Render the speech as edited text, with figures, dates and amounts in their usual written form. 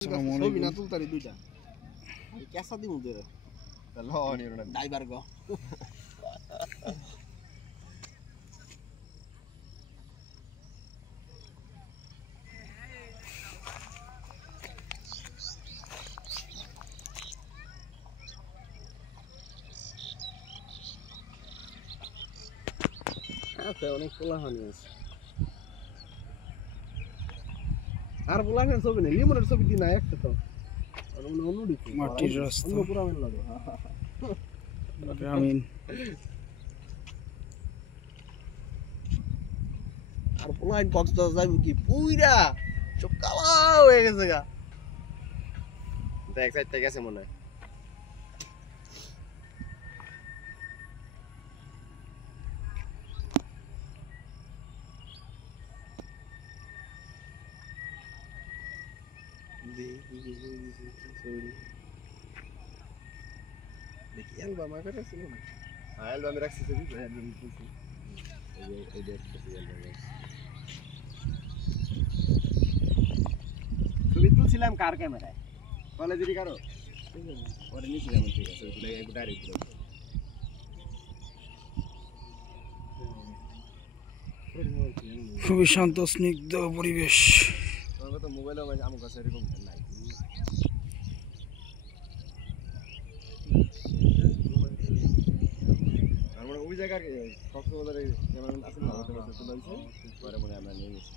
ছবি না তুলতারি দুইটা কেসা দিমু দে ল নিও না ড্রাইভার গো আছে অনেক পোলাহানি আছে আর পোলাহানের ছবি নেই লিমনের ছবি দিনা একটা তো মাটির রাস্তা গ্রামীণ আর পোলাইন কক্সবাজার যাইব কি পুইরা সব কালা হয়ে গেছে গা দেখ সাইড থেকে গেছে মনে হয় দেখি অ্যালবাম আগে রাখছিল না অ্যালবামে রাখছি ছবি অ্যালবামে তুলছি এই যে ছবি তুলছিলাম কার ক্যামেরায় কলেজেরই কারো পরে নিয়েছিলাম ঠিক আছে তুলে একটু ডাইরেক্ট খুবই শান্ত স্নিগ্ধ পরিবেশ আমার তো মোবাইলে আমার কাছে এরকম নাই আমার ওই জায়গার কক্সবাজারে ক্যামেরা আছে না আমাদের কাছে তুলে দিয়েছে পরে মনে আমরা নিয়ে গেছি